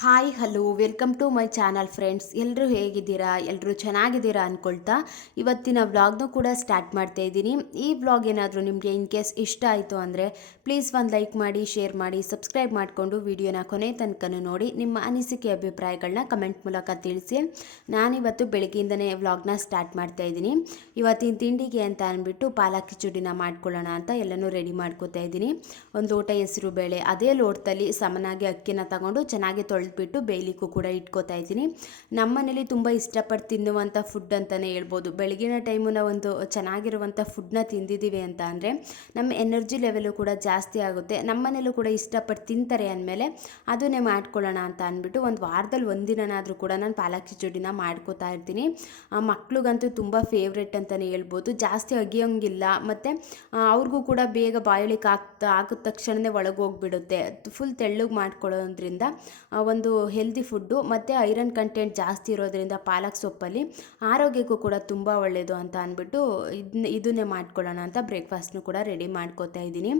Hi hello welcome to my channel friends. ಎಲ್ಲರೂ ಹೇಗಿದ್ದೀರಾ? ಎಲ್ಲರೂ ಚೆನ್ನಾಗಿದ್ದೀರಾ ಅಂದ್ಕೊಳ್ತಾ ಇವತ್ತಿನ ವ್ಲಾಗ್ನೂ ಕೂಡ ಸ್ಟಾರ್ಟ್ ಮಾಡ್ತಾ ಇದ್ದೀನಿ. ಈ ವ್ಲಾಗ್ ಏನಾದರೂ ನಿಮಗೆ ಇನ್ ಕೇಸ್ ಇಷ್ಟ ಆಯಿತು ಅಂದರೆ ಪ್ಲೀಸ್ ಒಂದು ಲೈಕ್ ಮಾಡಿ, ಶೇರ್ ಮಾಡಿ, ಸಬ್ಸ್ಕ್ರೈಬ್ ಮಾಡಿಕೊಂಡು ವಿಡಿಯೋನ ಕೊನೆ ತನಕನೂ ನೋಡಿ ನಿಮ್ಮ ಅನಿಸಿಕೆ ಅಭಿಪ್ರಾಯಗಳನ್ನ ಕಮೆಂಟ್ ಮೂಲಕ ತಿಳಿಸಿ. ನಾನಿವತ್ತು ಬೆಳಗ್ಗೆಯಿಂದನೇ ವ್ಲಾಗ್ನ ಸ್ಟಾರ್ಟ್ ಮಾಡ್ತಾ ಇದ್ದೀನಿ. ಇವತ್ತಿನ ತಿಂಡಿಗೆ ಅಂತ ಅಂದ್ಬಿಟ್ಟು ಪಾಲಕ್ ಕಿಚಡಿನ ಮಾಡ್ಕೊಳ್ಳೋಣ ಅಂತ ಎಲ್ಲನೂ ರೆಡಿ ಮಾಡ್ಕೋತಾ ಇದ್ದೀನಿ. ಒಂದು ಲೋಟ ಹೆಸರು ಬೇಳೆ, ಅದೇ ಲೋಟದಲ್ಲಿ ಸಮನಾಗಿ ಅಕ್ಕಿನ ತಗೊಂಡು ಚೆನ್ನಾಗಿ ತೊಳೆದ್ಬಿಟ್ಟು ಬೇಯಲಿಕ್ಕೂ ಕೂಡ ಇಟ್ಕೋತಾ ಇದ್ದೀನಿ. ನಮ್ಮ ಮನೇಲಿ ತುಂಬ ಇಷ್ಟಪಟ್ಟು ತಿನ್ನುವಂಥ ಫುಡ್ ಅಂತಲೇ ಹೇಳ್ಬೋದು. ಬೆಳಗಿನ ಟೈಮು ನಾವು ಒಂದು ಚೆನ್ನಾಗಿರುವಂಥ ಫುಡ್ನ ತಿಂದಿದ್ದೀವಿ ಅಂತ ಅಂದರೆ ನಮ್ಮ ಎನರ್ಜಿ ಲೆವೆಲು ಕೂಡ ಜಾಸ್ತಿ ಆಗುತ್ತೆ. ನಮ್ಮ ಮನೇಲೂ ಕೂಡ ಇಷ್ಟಪಟ್ಟು ತಿಂತಾರೆ ಅಂದಮೇಲೆ ಅದನ್ನೇ ಮಾಡ್ಕೊಳ್ಳೋಣ ಅಂತ ಅಂದ್ಬಿಟ್ಟು ಒಂದು ವಾರದಲ್ಲಿ ಒಂದಿನಾದರೂ ಕೂಡ ನಾನು ಪಾಲಕ್ ಕಿಚಡಿನ ಮಾಡ್ಕೋತಾ ಇರ್ತೀನಿ. ಮಕ್ಳಿಗಂತೂ ತುಂಬ ಫೇವ್ರೆಟ್ ಅಂತಲೇ ಹೇಳ್ಬೋದು. ಜಾಸ್ತಿ ಅಗಿಯೋಂಗಿಲ್ಲ ಮತ್ತು ಅವ್ರಿಗೂ ಕೂಡ ಬೇಗ ಬಾಯಲಿಕ್ಕೆ ಹಾಕಿದ ತಕ್ಷಣವೇ ಒಳಗೆ ಹೋಗ್ಬಿಡುತ್ತೆ. ಫುಲ್ ತೆಳ್ಳಗೆ ಮಾಡ್ಕೊಳ್ಳೋದ್ರಿಂದ ಒಂದು ಹೆಲ್ದಿ ಫುಡ್ಡು ಮತ್ತು ಐರನ್ ಕಂಟೆಂಟ್ ಜಾಸ್ತಿ ಇರೋದ್ರಿಂದ ಪಾಲಕ್ ಸೊಪ್ಪಲ್ಲಿ ಆರೋಗ್ಯಕ್ಕೂ ಕೂಡ ತುಂಬ ಒಳ್ಳೆಯದು ಅಂತ ಅಂದ್ಬಿಟ್ಟು ಇದನ್ನೇ ಮಾಡ್ಕೊಳ್ಳೋಣ ಅಂತ ಬ್ರೇಕ್ಫಾಸ್ಟ್ನು ಕೂಡ ರೆಡಿ ಮಾಡ್ಕೋತಾ ಇದ್ದೀನಿ.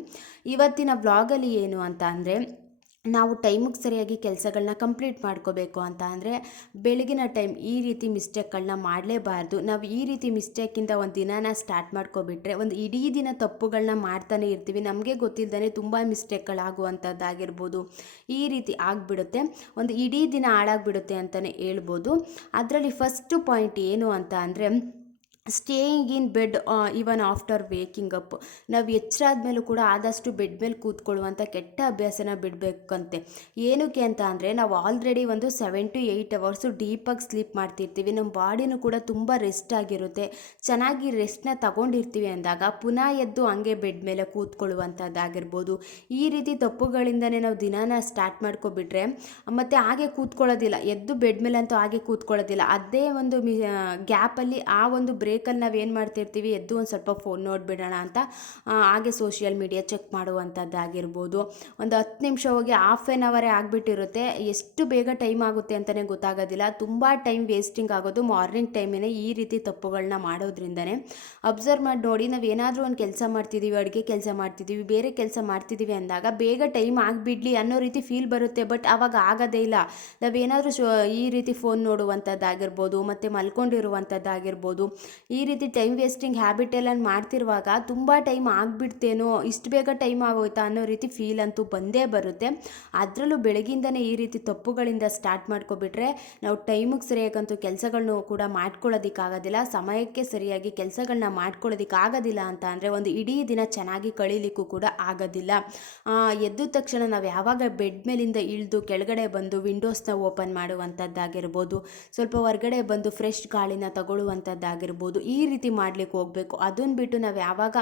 ಇವತ್ತಿನ ವ್ಲಾಗಲ್ಲಿ ಏನು ಅಂತ ಅಂದರೆ, ನಾವು ಟೈಮಿಗೆ ಸರಿಯಾಗಿ ಕೆಲಸಗಳನ್ನ ಕಂಪ್ಲೀಟ್ ಮಾಡ್ಕೋಬೇಕು ಅಂತ ಅಂದರೆ ಬೆಳಗಿನ ಟೈಮ್ ಈ ರೀತಿ ಮಿಸ್ಟೇಕ್ಗಳನ್ನ ಮಾಡಲೇಬಾರ್ದು. ನಾವು ಈ ರೀತಿ ಮಿಸ್ಟೇಕಿಂದ ಒಂದು ದಿನಾನ ಸ್ಟಾರ್ಟ್ ಮಾಡ್ಕೊಬಿಟ್ರೆ ಒಂದು ಇಡೀ ದಿನ ತಪ್ಪುಗಳನ್ನ ಮಾಡ್ತಾನೆ ಇರ್ತೀವಿ. ನಮಗೆ ಗೊತ್ತಿಲ್ಲದೇ ತುಂಬ ಮಿಸ್ಟೇಕ್ಗಳಾಗುವಂಥದ್ದಾಗಿರ್ಬೋದು, ಈ ರೀತಿ ಆಗಿಬಿಡುತ್ತೆ. ಒಂದು ಇಡೀ ದಿನ ಹಾಳಾಗಿಬಿಡುತ್ತೆ ಅಂತಲೇ ಹೇಳ್ಬೋದು. ಅದರಲ್ಲಿ ಫಸ್ಟು ಪಾಯಿಂಟ್ ಏನು ಅಂತ ಅಂದರೆ, staying in bed even after waking up. ನಾವು ಎಚ್ಚರ ಆದಮೇಲೂ ಕೂಡ ಆದಷ್ಟು ಬೆಡ್ ಮೇಲೆ ಕೂತ್ಕೊಳ್ಳುವಂಥ ಕೆಟ್ಟ ಅಭ್ಯಾಸನ ಬಿಡಬೇಕಂತೆ. ಏನಕ್ಕೆ ಅಂತ ಅಂದರೆ, ನಾವು ಆಲ್ರೆಡಿ ಒಂದು 7 to 8 ಅವರ್ಸು ಡೀಪಾಗಿ ಸ್ಲೀಪ್ ಮಾಡ್ತಿರ್ತೀವಿ. ನಮ್ಮ ಬಾಡಿನೂ ಕೂಡ ತುಂಬ ರೆಸ್ಟ್ ಆಗಿರುತ್ತೆ. ಚೆನ್ನಾಗಿ ರೆಸ್ಟ್ನ ತಗೊಂಡಿರ್ತೀವಿ ಅಂದಾಗ ಪುನಃ ಎದ್ದು ಹಂಗೆ ಬೆಡ್ ಮೇಲೆ ಕೂತ್ಕೊಳ್ಳುವಂಥದ್ದಾಗಿರ್ಬೋದು. ಈ ರೀತಿ ತಪ್ಪುಗಳಿಂದನೇ ನಾವು ದಿನಾನ ಸ್ಟಾರ್ಟ್ ಮಾಡ್ಕೊಬಿಟ್ರೆ ಮತ್ತು ಹಾಗೆ ಕೂತ್ಕೊಳ್ಳೋದಿಲ್ಲ, ಎದ್ದು ಬೆಡ್ ಮೇಲೆ ಅಂತೂ ಹಾಗೆ ಕೂತ್ಕೊಳ್ಳೋದಿಲ್ಲ. ಅದೇ ಒಂದು ಗ್ಯಾಪಲ್ಲಿ ಆ ಒಂದು ಬ್ರೇಕಲ್ಲಿ ನಾವು ಏನು ಮಾಡ್ತಿರ್ತೀವಿ, ಎದ್ದು ಒಂದು ಸ್ವಲ್ಪ ಫೋನ್ ನೋಡಿಬಿಡೋಣ ಅಂತ ಹಾಗೆ ಸೋಷಿಯಲ್ ಮೀಡಿಯಾ ಚೆಕ್ ಮಾಡುವಂಥದ್ದಾಗಿರ್ಬೋದು. ಒಂದು 10 ನಿಮಿಷ ಹೋಗಿ ಹಾಫ್ ಆನ್ ಅವರೇ ಆಗಿಬಿಟ್ಟಿರುತ್ತೆ. ಎಷ್ಟು ಬೇಗ ಟೈಮ್ ಆಗುತ್ತೆ ಅಂತಲೇ ಗೊತ್ತಾಗೋದಿಲ್ಲ. ತುಂಬ ಟೈಮ್ ವೇಸ್ಟಿಂಗ್ ಆಗೋದು ಮಾರ್ನಿಂಗ್ ಟೈಮೇ ಈ ರೀತಿ ತಪ್ಪುಗಳನ್ನ ಮಾಡೋದ್ರಿಂದನೇ. ಅಬ್ಸರ್ವ್ ಮಾಡಿ ನೋಡಿ, ನಾವು ಏನಾದರೂ ಒಂದು ಕೆಲಸ ಮಾಡ್ತಿದ್ದೀವಿ, ಅಡುಗೆ ಕೆಲಸ ಮಾಡ್ತಿದ್ದೀವಿ, ಬೇರೆ ಕೆಲಸ ಮಾಡ್ತಿದ್ದೀವಿ ಅಂದಾಗ ಬೇಗ ಟೈಮ್ ಆಗಿಬಿಡ್ಲಿ ಅನ್ನೋ ರೀತಿ ಫೀಲ್ ಬರುತ್ತೆ. ಬಟ್ ಆವಾಗ ಆಗೋದೇ ಇಲ್ಲ. ನಾವೇನಾದರೂ ಈ ರೀತಿ ಫೋನ್ ನೋಡುವಂಥದ್ದಾಗಿರ್ಬೋದು ಮತ್ತು ಮಲ್ಕೊಂಡಿರುವಂಥದ್ದಾಗಿರ್ಬೋದು, ಈ ರೀತಿ ಟೈಮ್ ವೇಸ್ಟಿಂಗ್ ಹ್ಯಾಬಿಟೆಲ್ಲ ಮಾಡ್ತಿರುವಾಗ ತುಂಬ ಟೈಮ್ ಆಗಿಬಿಡ್ತೇನೋ, ಇಷ್ಟು ಬೇಗ ಟೈಮ್ ಆಗೋಯ್ತಾ ಅನ್ನೋ ರೀತಿ ಫೀಲ್ ಅಂತೂ ಬಂದೇ ಬರುತ್ತೆ. ಅದರಲ್ಲೂ ಬೆಳಗಿಂದನೇ ಈ ರೀತಿ ತಪ್ಪುಗಳಿಂದ ಸ್ಟಾರ್ಟ್ ಮಾಡ್ಕೊಬಿಟ್ರೆ ನಾವು ಟೈಮಿಗೆ ಸರಿಯಾಗಂತೂ ಕೆಲಸಗಳನ್ನೂ ಕೂಡ ಮಾಡ್ಕೊಳ್ಳೋದಕ್ಕಾಗೋದಿಲ್ಲ. ಸಮಯಕ್ಕೆ ಸರಿಯಾಗಿ ಕೆಲಸಗಳನ್ನ ಮಾಡ್ಕೊಳ್ಳೋದಕ್ಕಾಗೋದಿಲ್ಲ ಅಂತ ಅಂದರೆ ಒಂದು ಇಡೀ ದಿನ ಚೆನ್ನಾಗಿ ಕಳೀಲಿಕ್ಕೂ ಕೂಡ ಆಗೋದಿಲ್ಲ. ಎದ್ದ ತಕ್ಷಣ ನಾವು ಯಾವಾಗ ಬೆಡ್ ಮೇಲಿಂದ ಇಳಿದು ಕೆಳಗಡೆ ಬಂದು ವಿಂಡೋಸ್ನ ಓಪನ್ ಮಾಡುವಂಥದ್ದಾಗಿರ್ಬೋದು, ಸ್ವಲ್ಪ ಹೊರಗಡೆ ಬಂದು ಫ್ರೆಶ್ ಗಾಳಿನ ತಗೊಳ್ಳುವಂಥದ್ದಾಗಿರ್ಬೋದು, ಈ ರೀತಿ ಮಾಡ್ಲಿಕ್ಕೆ ಹೋಗಬೇಕು. ಅದನ್ನು ಬಿಟ್ಟು ನಾವು ಯಾವಾಗ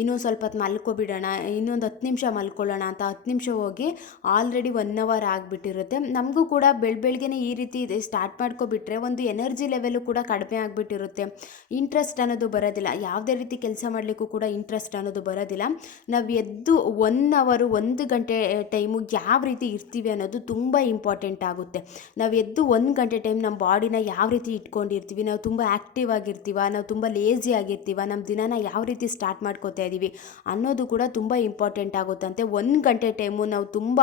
ಇನ್ನೊಂದು ಸ್ವಲ್ಪ ಹೊತ್ತು ಮಲ್ಕೊಬಿಡೋಣ, ಇನ್ನೊಂದು 10 ನಿಮಿಷ ಮಲ್ಕೊಳ್ಳೋಣ ಅಂತ 10 ನಿಮಿಷ ಹೋಗಿ ಆಲ್ರೆಡಿ 1 ಅವರ್ ಆಗಿಬಿಟ್ಟಿರುತ್ತೆ. ನಮಗೂ ಕೂಡ ಬೆಳಗ್ಗೆನೇ ಈ ರೀತಿ ಸ್ಟಾರ್ಟ್ ಮಾಡ್ಕೊಬಿಟ್ರೆ ಒಂದು ಎನರ್ಜಿ ಲೆವೆಲು ಕೂಡ ಕಡಿಮೆ ಆಗಿಬಿಟ್ಟಿರುತ್ತೆ. ಇಂಟ್ರೆಸ್ಟ್ ಅನ್ನೋದು ಬರೋದಿಲ್ಲ. ಯಾವುದೇ ರೀತಿ ಕೆಲಸ ಮಾಡಲಿಕ್ಕೂ ಕೂಡ ಇಂಟ್ರೆಸ್ಟ್ ಅನ್ನೋದು ಬರೋದಿಲ್ಲ. ನಾವು ಎದ್ದು 1 ಅವರು 1 ಗಂಟೆ ಟೈಮು ಯಾವ ರೀತಿ ಇರ್ತೀವಿ ಅನ್ನೋದು ತುಂಬ ಇಂಪಾರ್ಟೆಂಟ್ ಆಗುತ್ತೆ. ನಾವು ಎದ್ದು 1 ಗಂಟೆ ಟೈಮ್ ನಮ್ಮ ಬಾಡಿನ ಯಾವ ರೀತಿ ಇಟ್ಕೊಂಡಿರ್ತೀವಿ, ನಾವು ತುಂಬ ಆ್ಯಕ್ಟಿವ್ ಆಗಿರ್ತೀವ, ನಾವು ತುಂಬ ಲೇಜಿ ಆಗಿರ್ತೀವ, ನಮ್ಮ ದಿನಾನ ಯಾವ ರೀತಿ ಸ್ಟಾರ್ಟ್ ಮಾಡ್ಕೋತಾ ಇದ್ದೀವಿ ಅನ್ನೋದು ಕೂಡ ತುಂಬ ಇಂಪಾರ್ಟೆಂಟ್ ಆಗುತ್ತಂತೆ. 1 ಗಂಟೆ ಟೈಮು ನಾವು ತುಂಬ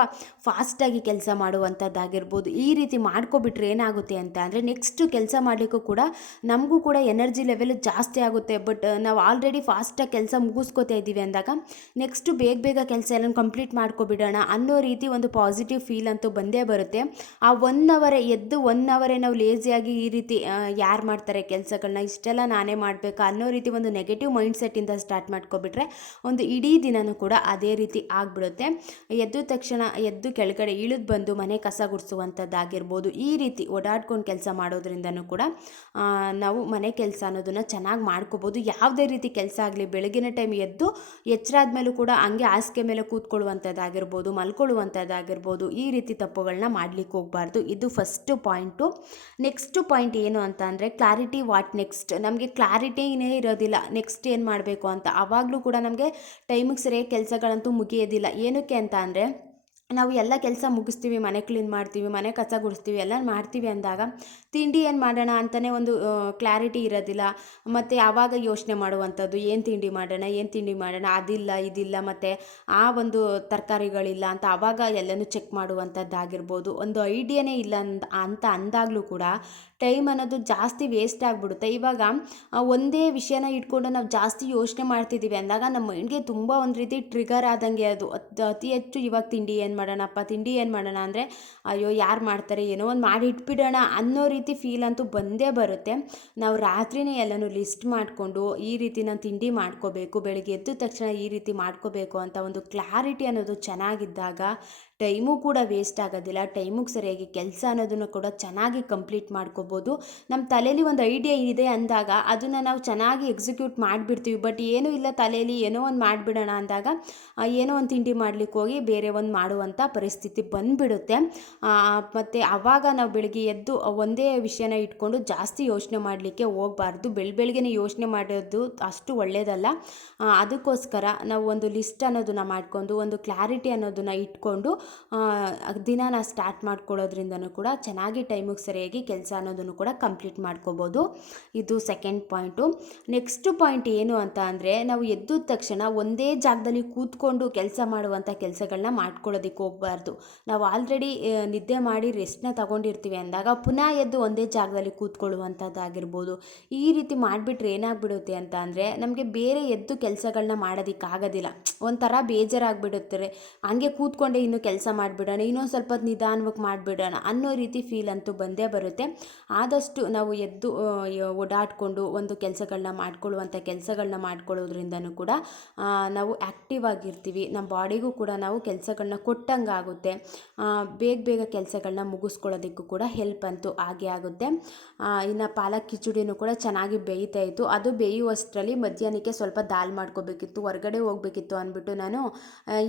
ಫಾಸ್ಟಾಗಿ ಕೆಲಸ ಮಾಡುವಂಥದ್ದಾಗಿರ್ಬೋದು. ಈ ರೀತಿ ಮಾಡ್ಕೊಬಿಟ್ರೆ ಏನಾಗುತ್ತೆ ಅಂತ ಅಂದರೆ, ನೆಕ್ಸ್ಟ್ ಕೆಲಸ ಮಾಡಲಿಕ್ಕೂ ಕೂಡ ನಮಗೂ ಕೂಡ ಎನರ್ಜಿ ಲೆವೆಲ್ ಜಾಸ್ತಿ ಆಗುತ್ತೆ. ಬಟ್ ನಾವು ಆಲ್ರೆಡಿ ಫಾಸ್ಟಾಗಿ ಕೆಲಸ ಮುಗಿಸ್ಕೋತಾ ಇದ್ದೀವಿ ಅಂದಾಗ ನೆಕ್ಸ್ಟು ಬೇಗ ಕೆಲಸ ಎಲ್ಲ ಕಂಪ್ಲೀಟ್ ಮಾಡ್ಕೊಬಿಡೋಣ ಅನ್ನೋ ರೀತಿ ಒಂದು ಪಾಸಿಟಿವ್ ಫೀಲ್ ಅಂತೂ ಬಂದೇ ಬರುತ್ತೆ. ಆ 1 ಅವರೇ ಎದ್ದು 1 ಅವರೇ ನಾವು ಲೇಜಿಯಾಗಿ ಈ ರೀತಿ ಯಾರು ಮಾಡ್ತಾರೆ ಕೆಲಸಗಳನ್ನ, ಇಷ್ಟೆಲ್ಲ ನಾನೇ ಮಾಡಬೇಕಾ ಅನ್ನೋ ರೀತಿ ಒಂದು ನೆಗೆಟಿವ್ ಮೈಂಡ್ಸೆಟ್ಟಿಂದ ಸ್ಟಾರ್ಟ್ ಮಾಡ್ಕೊಬಿಟ್ರೆ ಒಂದು ಇಡೀ ದಿನವೂ ಕೂಡ ಅದೇ ರೀತಿ ಆಗಿಬಿಡುತ್ತೆ. ಎದ್ದ ತಕ್ಷಣ ಎದ್ದು ಕೆಳಗಡೆ ಇಳಿದು ಬಂದು ಮನೆ ಕಸ ಗುಡಿಸುವಂಥದ್ದಾಗಿರ್ಬೋದು, ಈ ರೀತಿ ಓಡಾಡ್ಕೊಂಡು ಕೆಲಸ ಮಾಡೋದ್ರಿಂದನೂ ಕೂಡ ನಾವು ಮನೆ ಕೆಲಸ ಅನ್ನೋದನ್ನು ಚೆನ್ನಾಗಿ ಮಾಡ್ಕೋಬೋದು. ಯಾವುದೇ ರೀತಿ ಕೆಲಸ ಆಗಲಿ ಬೆಳಗಿನ ಟೈಮ್ ಎದ್ದು ಎಚ್ಚರ ಆದಮೇಲೂ ಕೂಡ ಹಂಗೆ ಹಾಸಿಗೆ ಮೇಲೆ ಕೂತ್ಕೊಳ್ಳುವಂಥದ್ದಾಗಿರ್ಬೋದು, ಮಲ್ಕೊಳ್ಳುವಂಥದ್ದಾಗಿರ್ಬೋದು, ಈ ರೀತಿ ತಪ್ಪುಗಳನ್ನ ಮಾಡಲಿಕ್ಕೆ ಹೋಗಬಾರ್ದು. ಇದು ಫಸ್ಟು ಪಾಯಿಂಟು. ನೆಕ್ಸ್ಟು ಪಾಯಿಂಟ್ ಏನು ಅಂತ ಅಂದರೆ, ಕ್ಲಾರಿಟಿ ವಾಟ್ ನೆಕ್ಸ್ಟ್. ನಮಗೆ ಕ್ಲಾರಿಟಿನೇ ಇರೋದಿಲ್ಲ ನೆಕ್ಸ್ಟ್ ಏನು ಮಾಡಬೇಕು ಅಂತ. ಆವಾಗಲೂ ಕೂಡ ನಮಗೆ ಟೈಮಿಗೆ ಸರಿಯಾಗಿ ಕೆಲಸಗಳಂತೂ ಮುಗಿಯೋದಿಲ್ಲ. ಏನಕ್ಕೆ ಅಂತ ಅಂದರೆ, ನಾವು ಎಲ್ಲ ಕೆಲಸ ಮುಗಿಸ್ತೀವಿ, ಮನೆ ಕ್ಲೀನ್ ಮಾಡ್ತೀವಿ, ಮನೆ ಕಸ ಗುಡಿಸ್ತೀವಿ, ಎಲ್ಲ ಮಾಡ್ತೀವಿ ಅಂದಾಗ ತಿಂಡಿ ಏನು ಮಾಡೋಣ ಅಂತಲೇ ಒಂದು ಕ್ಲಾರಿಟಿ ಇರೋದಿಲ್ಲ. ಮತ್ತು ಆವಾಗ ಯೋಚನೆ ಮಾಡುವಂಥದ್ದು, ಏನು ತಿಂಡಿ ಮಾಡೋಣ, ಏನು ತಿಂಡಿ ಮಾಡೋಣ, ಅದಿಲ್ಲ ಇದಿಲ್ಲ, ಮತ್ತು ಆ ಒಂದು ತರಕಾರಿಗಳಿಲ್ಲ ಅಂತ ಆವಾಗ ಎಲ್ಲನೂ ಚೆಕ್ ಮಾಡುವಂಥದ್ದಾಗಿರ್ಬೋದು. ಒಂದು ಐಡಿಯಾನೇ ಇಲ್ಲ ಅಂತ ಅಂದಾಗಲೂ ಕೂಡ ಟೈಮ್ ಅನ್ನೋದು ಜಾಸ್ತಿ ವೇಸ್ಟ್ ಆಗಿಬಿಡುತ್ತೆ. ಇವಾಗ ಒಂದೇ ವಿಷಯನ ಇಟ್ಕೊಂಡು ನಾವು ಜಾಸ್ತಿ ಯೋಚನೆ ಮಾಡ್ತಿದ್ದೀವಿ ಅಂದಾಗ ನಮ್ಮ ಮೈಂಡ್ಗೆ ತುಂಬ ಒಂದು ರೀತಿ ಟ್ರಿಗರ್ ಆದಂಗೆ ಅದು. ಅತಿ ಹೆಚ್ಚು ಇವಾಗ ತಿಂಡಿ ಏನು ಮಾಡೋಣಪ್ಪ, ತಿಂಡಿ ಏನು ಮಾಡೋಣ ಅಂದರೆ ಅಯ್ಯೋ ಯಾರು ಮಾಡ್ತಾರೆ, ಏನೋ ಒಂದು ಮಾಡಿ ಇಟ್ಬಿಡೋಣ ಅನ್ನೋ ರೀತಿ ಫೀಲ್ ಅಂತೂ ಬಂದೇ ಬರುತ್ತೆ. ನಾವು ರಾತ್ರಿನೇ ಎಲ್ಲನೂ ಲಿಸ್ಟ್ ಮಾಡಿಕೊಂಡು ಈ ರೀತಿ ನಾನು ತಿಂಡಿ ಮಾಡ್ಕೋಬೇಕು, ಬೆಳಿಗ್ಗೆ ಎದ್ದ ತಕ್ಷಣ ಈ ರೀತಿ ಮಾಡ್ಕೋಬೇಕು ಅಂತ ಒಂದು ಕ್ಲಾರಿಟಿ ಅನ್ನೋದು ಚೆನ್ನಾಗಿದ್ದಾಗ ಟೈಮು ಕೂಡ ವೇಸ್ಟ್ ಆಗೋದಿಲ್ಲ. ಟೈಮಿಗೆ ಸರಿಯಾಗಿ ಕೆಲಸ ಅನ್ನೋದನ್ನು ಕೂಡ ಚೆನ್ನಾಗಿ ಕಂಪ್ಲೀಟ್ ಮಾಡ್ಕೋಬೋದು. ನಮ್ಮ ತಲೆಯಲ್ಲಿ ಒಂದು ಐಡಿಯಾ ಇದೆ ಅಂದಾಗ ಅದನ್ನು ನಾವು ಚೆನ್ನಾಗಿ ಎಕ್ಸಿಕ್ಯೂಟ್ ಮಾಡಿಬಿಡ್ತೀವಿ. ಬಟ್ ಏನೂ ಇಲ್ಲ ತಲೆಯಲ್ಲಿ, ಏನೋ ಒಂದು ಮಾಡಿಬಿಡೋಣ ಅಂದಾಗ ಏನೋ ಒಂದು ತಿಂಡಿ ಮಾಡ್ಲಿಕ್ಕೆ ಹೋಗಿ ಬೇರೆ ಒಂದು ಮಾಡುವಂಥ ಪರಿಸ್ಥಿತಿ ಬಂದುಬಿಡುತ್ತೆ. ಮತ್ತು ಆವಾಗ ನಾವು ಬೆಳಿಗ್ಗೆ ಎದ್ದು ಒಂದೇ ವಿಷಯನ ಇಟ್ಕೊಂಡು ಜಾಸ್ತಿ ಯೋಚನೆ ಮಾಡಲಿಕ್ಕೆ ಹೋಗಬಾರ್ದು. ಬೆಳಗ್ಗೆನೇ ಯೋಚನೆ ಮಾಡೋದು ಅಷ್ಟು ಒಳ್ಳೆಯದಲ್ಲ. ಅದಕ್ಕೋಸ್ಕರ ನಾವು ಒಂದು ಲಿಸ್ಟ್ ಅನ್ನೋದನ್ನು ಮಾಡಿಕೊಂಡು ಒಂದು ಕ್ಲಾರಿಟಿ ಅನ್ನೋದನ್ನು ಇಟ್ಕೊಂಡು ದಿನಾನ ಸ್ಟಾರ್ಟ್ ಮಾಡ್ಕೊಳ್ಳೋದ್ರಿಂದನೂ ಕೂಡ ಚೆನ್ನಾಗಿ ಟೈಮಿಗೆ ಸರಿಯಾಗಿ ಕೆಲಸ ಅನ್ನೋದನ್ನು ಕೂಡ ಕಂಪ್ಲೀಟ್ ಮಾಡ್ಕೋಬೋದು. ಇದು ಸೆಕೆಂಡ್ ಪಾಯಿಂಟು. ನೆಕ್ಸ್ಟ್ ಪಾಯಿಂಟ್ ಏನು ಅಂತ ಅಂದರೆ, ನಾವು ಎದ್ದ ತಕ್ಷಣ ಒಂದೇ ಜಾಗದಲ್ಲಿ ಕೂತ್ಕೊಂಡು ಕೆಲಸ ಮಾಡುವಂಥ ಕೆಲಸಗಳನ್ನ ಮಾಡ್ಕೊಳ್ಳೋದಕ್ಕೆ ಹೋಗಬಾರ್ದು. ನಾವು ಆಲ್ರೆಡಿ ನಿದ್ದೆ ಮಾಡಿ ರೆಸ್ಟ್ನ ತಗೊಂಡಿರ್ತೀವಿ ಅಂದಾಗ ಪುನಃ ಎದ್ದು ಒಂದೇ ಜಾಗದಲ್ಲಿ ಕೂತ್ಕೊಳ್ಳುವಂಥದ್ದಾಗಿರ್ಬೋದು. ಈ ರೀತಿ ಮಾಡಿಬಿಟ್ರೆ ಏನಾಗ್ಬಿಡುತ್ತೆ ಅಂತ ಅಂದರೆ, ನಮಗೆ ಬೇರೆ ಎದ್ದು ಕೆಲಸಗಳನ್ನ ಮಾಡೋದಕ್ಕಾಗೋದಿಲ್ಲ. ಒಂಥರ ಬೇಜಾರಾಗಿಬಿಡುತ್ತೆ. ಹಂಗೆ ಕೂತ್ಕೊಂಡೆ ಇನ್ನು ಕೆಲಸ ಮಾಡಿಬಿಡೋಣ, ಇನ್ನೊಂದು ಸ್ವಲ್ಪ ಹೊತ್ತು ನಿಧಾನವಾಗಿ ಮಾಡಿಬಿಡೋಣ ಅನ್ನೋ ರೀತಿ ಫೀಲ್ ಅಂತೂ ಬಂದೇ ಬರುತ್ತೆ. ಆದಷ್ಟು ನಾವು ಎದ್ದು ಓಡಾಡಿಕೊಂಡು ಒಂದು ಕೆಲಸಗಳನ್ನ ಮಾಡ್ಕೊಳ್ಳೋದ್ರಿಂದನೂ ಕೂಡ ನಾವು ಆ್ಯಕ್ಟಿವ್ ಆಗಿರ್ತೀವಿ. ನಮ್ಮ ಬಾಡಿಗೂ ಕೂಡ ನಾವು ಕೆಲಸಗಳನ್ನ ಕೊಟ್ಟಂಗೆ ಆಗುತ್ತೆ. ಬೇಗ ಕೆಲಸಗಳನ್ನ ಮುಗಿಸ್ಕೊಳ್ಳೋದಕ್ಕೂ ಕೂಡ ಹೆಲ್ಪ್ ಅಂತೂ ಆಗೇ ಆಗುತ್ತೆ. ಇನ್ನು ಪಾಲಕ್ ಕಿಚಡಿನೂ ಕೂಡ ಚೆನ್ನಾಗಿ ಬೇಯ್ತಾ ಇತ್ತು. ಅದು ಬೇಯುವಷ್ಟರಲ್ಲಿ ಮಧ್ಯಾಹ್ನಕ್ಕೆ ಸ್ವಲ್ಪ ದಾಲ್ ಮಾಡ್ಕೋಬೇಕಿತ್ತು. ಹೊರಗಡೆ ಹೋಗಬೇಕಿತ್ತು ಅಂದ್ಬಿಟ್ಟು ನಾನು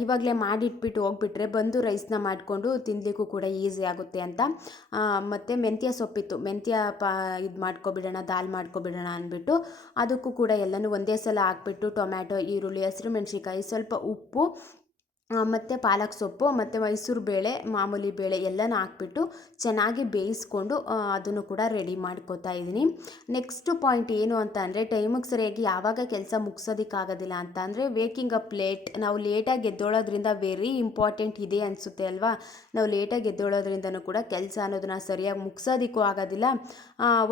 ಇವಾಗಲೇ ಮಾಡಿಟ್ಬಿಟ್ಟು ಹೋಗ್ಬಿಟ್ರೆ ಬಂದು ರೈಸ್ನ ಮಾಡಿಕೊಂಡು ತಿನ್ನಲಿಕ್ಕೂ ಕೂಡ ಈಸಿ ಆಗುತ್ತೆ ಅಂತ. ಮತ್ತು ಮೆಂತ್ಯ ಸೊಪ್ಪಿತ್ತು, ಇದು ಮಾಡ್ಕೊಬಿಡೋಣ, ದಾಲ್ ಮಾಡ್ಕೊಬಿಡೋಣ ಅಂದ್ಬಿಟ್ಟು ಅದಕ್ಕೂ ಕೂಡ ಎಲ್ಲನೂ ಒಂದೇ ಸಲ ಹಾಕ್ಬಿಟ್ಟು ಟೊಮ್ಯಾಟೊ, ಈರುಳ್ಳಿ, ಹಸಿರು ಮೆಣಸಿನ್ಕಾಯಿ, ಸ್ವಲ್ಪ ಉಪ್ಪು ಮತ್ತು ಪಾಲಕ್ ಸೊಪ್ಪು ಮತ್ತು ಮೈಸೂರು ಬೇಳೆ, ಮಾಮೂಲಿ ಬೇಳೆ ಎಲ್ಲನೂ ಹಾಕ್ಬಿಟ್ಟು ಚೆನ್ನಾಗಿ ಬೇಯಿಸ್ಕೊಂಡು ಅದನ್ನು ಕೂಡ ರೆಡಿ ಮಾಡ್ಕೋತಾ ಇದ್ದೀನಿ. ನೆಕ್ಸ್ಟ್ ಪಾಯಿಂಟ್ ಏನು ಅಂತ ಅಂದರೆ, ಟೈಮಿಗೆ ಸರಿಯಾಗಿ ಯಾವಾಗ ಕೆಲಸ ಮುಗಿಸೋದಕ್ಕಾಗೋದಿಲ್ಲ ಅಂತ ಅಂದರೆ ವೇಕಿಂಗ್ ಅಪ್ ಲೇಟ್. ನಾವು ಲೇಟಾಗಿ ಎದ್ದೇಳೋದ್ರಿಂದ ವೆರಿ ಇಂಪಾರ್ಟೆಂಟ್ ಇದೆ ಅನಿಸುತ್ತೆ ಅಲ್ವಾ. ನಾವು ಲೇಟಾಗಿ ಎದ್ದೇಳೋದ್ರಿಂದನೂ ಕೂಡ ಕೆಲಸ ಅನ್ನೋದನ್ನ ಸರಿಯಾಗಿ ಮುಗಿಸೋದಕ್ಕೂ ಆಗೋದಿಲ್ಲ.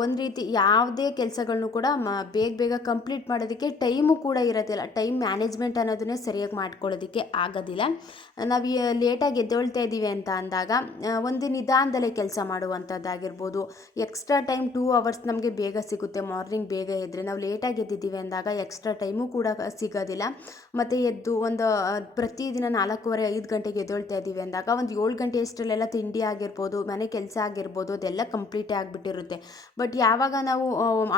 ಒಂದು ರೀತಿ ಯಾವುದೇ ಕೆಲಸಗಳನ್ನು ಕೂಡ ಬೇಗ ಕಂಪ್ಲೀಟ್ ಮಾಡೋದಕ್ಕೆ ಟೈಮು ಕೂಡ ಇರೋದಿಲ್ಲ. ಟೈಮ್ ಮ್ಯಾನೇಜ್ಮೆಂಟ್ ಅನ್ನೋದನ್ನೇ ಸರಿಯಾಗಿ ಮಾಡ್ಕೊಳ್ಳೋದಕ್ಕೆ ಆಗೋದಿಲ್ಲ. ನಾವು ಲೇಟಾಗಿ ಎದ್ದೇಳ್ತಾ ಇದ್ದೀವಿ ಅಂತ ಅಂದಾಗ ಒಂದು ನಿಧಾನದಲ್ಲೇ ಕೆಲಸ ಮಾಡುವಂಥದ್ದಾಗಿರ್ಬೋದು. ಎಕ್ಸ್ಟ್ರಾ ಟೈಮ್ 2 ಅವರ್ಸ್ ನಮಗೆ ಬೇಗ ಸಿಗುತ್ತೆ ಮಾರ್ನಿಂಗ್ ಬೇಗ ಎದ್ದರೆ. ನಾವು ಲೇಟಾಗಿ ಎದ್ದಿದ್ದೀವಿ ಅಂದಾಗ ಎಕ್ಸ್ಟ್ರಾ ಟೈಮು ಕೂಡ ಸಿಗೋದಿಲ್ಲ. ಮತ್ತು ಎದ್ದು ಒಂದು ಪ್ರತಿದಿನ 4:15 5 ಗಂಟೆಗೆ ಎದ್ದೇಳ್ತಾ ಇದ್ದೀವಿ ಅಂದಾಗ ಒಂದು 7 ಗಂಟೆ ಅಷ್ಟರಲ್ಲೆಲ್ಲ ತಿಂಡಿ ಆಗಿರ್ಬೋದು, ಮನೆ ಕೆಲಸ ಆಗಿರ್ಬೋದು, ಅದೆಲ್ಲ ಕಂಪ್ಲೀಟೇ ಆಗಿಬಿಟ್ಟಿರುತ್ತೆ. ಬಟ್ ಯಾವಾಗ ನಾವು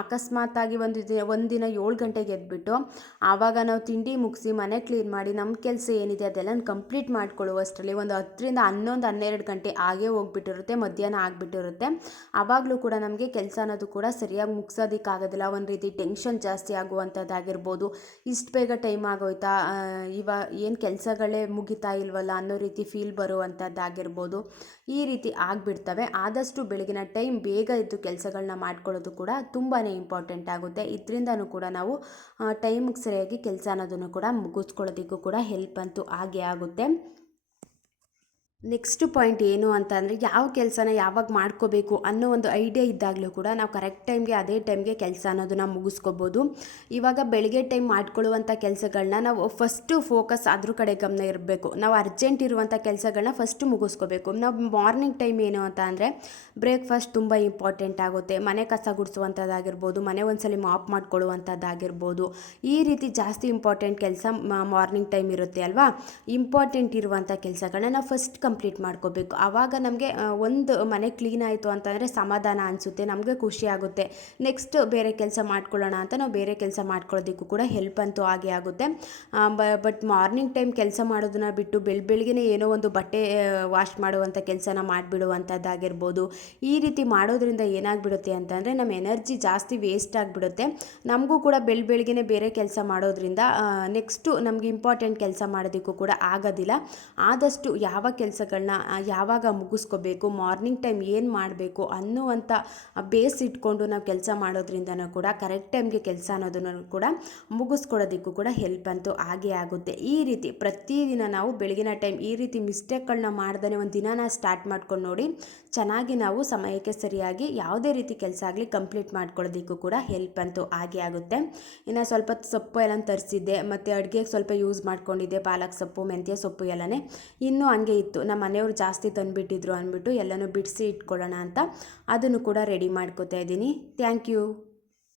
ಅಕಸ್ಮಾತಾಗಿ ಒಂದಿನ 7 ಗಂಟೆಗೆ ಎದ್ಬಿಟ್ಟು ಆವಾಗ ನಾವು ತಿಂಡಿ ಮುಗಿಸಿ ಮನೆ ಕ್ಲೀನ್ ಮಾಡಿ ನಮ್ಮ ಕೆಲಸ ಏನಿದೆ ಅದೆಲ್ಲ ಕಂಪ್ಲೀಟ್ ಮಾಡ್ಕೊಳ್ಳುವಷ್ಟರಲ್ಲಿ ಒಂದು 10ರಿಂದ 11 12 ಗಂಟೆ ಆಗೇ ಹೋಗ್ಬಿಟ್ಟಿರುತ್ತೆ, ಮಧ್ಯಾಹ್ನ ಆಗಿಬಿಟ್ಟಿರುತ್ತೆ. ಆವಾಗಲೂ ಕೂಡ ನಮಗೆ ಕೆಲಸ ಅನ್ನೋದು ಕೂಡ ಸರಿಯಾಗಿ ಮುಗಿಸೋದಕ್ಕಾಗೋದಿಲ್ಲ. ಒಂದು ರೀತಿ ಟೆನ್ಷನ್ ಜಾಸ್ತಿ ಆಗುವಂಥದ್ದಾಗಿರ್ಬೋದು. ಇಷ್ಟು ಬೇಗ ಟೈಮ್ ಆಗೋಯ್ತಾ, ಏನು ಕೆಲಸಗಳೇ ಮುಗಿತಾ ಇಲ್ವಲ್ಲ ಅನ್ನೋ ರೀತಿ ಫೀಲ್ ಬರುವಂಥದ್ದಾಗಿರ್ಬೋದು. ಈ ರೀತಿ ಆಗಿಬಿಡ್ತವೆ. ಆದಷ್ಟು ಬೆಳಗಿನ ಟೈಮ್ ಬೇಗ ಎದ್ದು ಕೆಲಸಗಳನ್ನ ಮಾಡ್ಕೊಳ್ಳೋದು ಕೂಡ ತುಂಬಾ ಇಂಪಾರ್ಟೆಂಟ್ ಆಗುತ್ತೆ. ಇದರಿಂದನೂ ಕೂಡ ನಾವು ಟೈಮಿಗೆ ಸರಿಯಾಗಿ ಕೆಲಸ ಅನ್ನೋದನ್ನು ಕೂಡ ಮುಗಿಸ್ಕೊಳ್ಳೋದಕ್ಕೂ ಕೂಡ ಹೆಲ್ಪ್ ಅಂತೂ ಆಗೇ ಆಗುತ್ತೆ. ನೆಕ್ಸ್ಟ್ ಪಾಯಿಂಟ್ ಏನು ಅಂತ ಅಂದರೆ, ಯಾವ ಕೆಲಸನ ಯಾವಾಗ ಮಾಡ್ಕೋಬೇಕು ಅನ್ನೋ ಒಂದು ಐಡಿಯಾ ಇದ್ದಾಗಲೂ ಕೂಡ ನಾವು ಕರೆಕ್ಟ್ ಟೈಮ್ಗೆ ಅದೇ ಟೈಮ್ಗೆ ಕೆಲಸ ಅನ್ನೋದನ್ನು ಮುಗಿಸ್ಕೋಬೋದು. ಇವಾಗ ಬೆಳಗ್ಗೆ ಟೈಮ್ ಮಾಡ್ಕೊಳ್ಳುವಂಥ ಕೆಲಸಗಳನ್ನ ನಾವು ಫಸ್ಟು ಫೋಕಸ್ ಅದ್ರ ಕಡೆ ಗಮನ ಇರಬೇಕು. ನಾವು ಅರ್ಜೆಂಟ್ ಇರುವಂಥ ಕೆಲಸಗಳನ್ನ ಫಸ್ಟು ಮುಗಿಸ್ಕೋಬೇಕು. ನಾವು ಮಾರ್ನಿಂಗ್ ಟೈಮ್ ಏನು ಅಂತ ಅಂದರೆ ಬ್ರೇಕ್ಫಾಸ್ಟ್ ತುಂಬ ಇಂಪಾರ್ಟೆಂಟ್ ಆಗುತ್ತೆ. ಮನೆ ಕಸ ಗುಡಿಸುವಂಥದ್ದಾಗಿರ್ಬೋದು, ಮನೆ ಒಂದ್ಸಲಿ ಮಾಪ್ ಮಾಡ್ಕೊಳ್ಳುವಂಥದ್ದಾಗಿರ್ಬೋದು. ಈ ರೀತಿ ಜಾಸ್ತಿ ಇಂಪಾರ್ಟೆಂಟ್ ಕೆಲಸ ಮಾರ್ನಿಂಗ್ ಟೈಮ್ ಇರುತ್ತೆ ಅಲ್ವಾ. ಇಂಪಾರ್ಟೆಂಟ್ ಇರುವಂಥ ಕೆಲಸಗಳನ್ನ ನಾವು ಫಸ್ಟ್ ಕಂಪ್ಲೀಟ್ ಮಾಡ್ಕೋಬೇಕು. ಆವಾಗ ನಮಗೆ ಒಂದು ಮನೆ ಕ್ಲೀನ್ ಆಯಿತು ಅಂತಂದರೆ ಸಮಾಧಾನ ಅನಿಸುತ್ತೆ, ನಮಗೆ ಖುಷಿ ಆಗುತ್ತೆ. ನೆಕ್ಸ್ಟ್ ಬೇರೆ ಕೆಲಸ ಮಾಡ್ಕೊಳ್ಳೋಣ ಅಂತ ನಾವು ಬೇರೆ ಕೆಲಸ ಮಾಡ್ಕೊಳ್ಳೋದಕ್ಕೂ ಕೂಡ ಹೆಲ್ಪ್ ಅಂತೂ ಆಗೇ ಆಗುತ್ತೆ. ಬಟ್ ಮಾರ್ನಿಂಗ್ ಟೈಮ್ ಕೆಲಸ ಮಾಡೋದನ್ನ ಬಿಟ್ಟು ಬೆಳಗ್ಗೆನೇ ಏನೋ ಒಂದು ಬಟ್ಟೆ ವಾಶ್ ಮಾಡುವಂಥ ಕೆಲಸನ ಮಾಡಿಬಿಡುವಂಥದ್ದಾಗಿರ್ಬೋದು. ಈ ರೀತಿ ಮಾಡೋದ್ರಿಂದ ಏನಾಗ್ಬಿಡುತ್ತೆ ಅಂತಂದರೆ ನಮ್ಮ ಎನರ್ಜಿ ಜಾಸ್ತಿ ವೇಸ್ಟ್ ಆಗಿಬಿಡುತ್ತೆ. ನಮಗೂ ಕೂಡ ಬೆಳಗ್ಗೆನೇ ಬೇರೆ ಕೆಲಸ ಮಾಡೋದ್ರಿಂದ ನೆಕ್ಸ್ಟು ನಮಗೆ ಇಂಪಾರ್ಟೆಂಟ್ ಕೆಲಸ ಮಾಡೋದಕ್ಕೂ ಕೂಡ ಆಗೋದಿಲ್ಲ. ಆದಷ್ಟು ಯಾವ ಕೆಲಸ ಕೆಲಸಗಳನ್ನ ಯಾವಾಗ ಮುಗಿಸ್ಕೋಬೇಕು, ಮಾರ್ನಿಂಗ್ ಟೈಮ್ ಏನು ಮಾಡಬೇಕು ಅನ್ನುವಂಥ ಬೇಸ್ ಇಟ್ಕೊಂಡು ನಾವು ಕೆಲಸ ಮಾಡೋದ್ರಿಂದನೂ ಕೂಡ ಕರೆಕ್ಟ್ ಟೈಮ್ಗೆ ಕೆಲಸ ಅನ್ನೋದನ್ನು ಕೂಡ ಮುಗಿಸ್ಕೊಡೋದಕ್ಕೂ ಕೂಡ ಹೆಲ್ಪ್ ಅಂತೂ ಆಗೇ ಆಗುತ್ತೆ. ಈ ರೀತಿ ಪ್ರತಿದಿನ ನಾವು ಬೆಳಗಿನ ಟೈಮ್ ಈ ರೀತಿ ಮಿಸ್ಟೇಕ್ಗಳನ್ನ ಮಾಡ್ದೇ ಒಂದು ದಿನಾನ ಸ್ಟಾರ್ಟ್ ಮಾಡ್ಕೊಂಡು ನೋಡಿ, ಚೆನ್ನಾಗಿ ನಾವು ಸಮಯಕ್ಕೆ ಸರಿಯಾಗಿ ಯಾವುದೇ ರೀತಿ ಕೆಲಸ ಆಗಲಿ ಕಂಪ್ಲೀಟ್ ಮಾಡ್ಕೊಳ್ಳೋದಕ್ಕೂ ಕೂಡ ಹೆಲ್ಪ್ ಅಂತೂ ಆಗೇ ಆಗುತ್ತೆ. ಇನ್ನು ಸ್ವಲ್ಪ ಸೊಪ್ಪು ಎಲ್ಲ ತರಿಸಿದ್ದೆ, ಮತ್ತು ಅಡುಗೆಗೆ ಸ್ವಲ್ಪ ಯೂಸ್ ಮಾಡ್ಕೊಂಡಿದ್ದೆ, ಪಾಲಕ್ ಸೊಪ್ಪು, ಮೆಂತ್ಯ ಸೊಪ್ಪು ಎಲ್ಲನೇ ಇನ್ನೂ ಹಂಗೆ ಇತ್ತು. ನಮ್ಮ ಮನೆಯವರು ಜಾಸ್ತಿ ತಂದುಬಿಟ್ಟಿದ್ರು ಅಂದ್ಬಿಟ್ಟು ಎಲ್ಲನೂ ಬಿಡಿಸಿ ಇಟ್ಕೊಳ್ಳೋಣ ಅಂತ ಅದನ್ನು ಕೂಡ ರೆಡಿ ಮಾಡ್ಕೋತಾ ಇದ್ದೀನಿ. Thank you.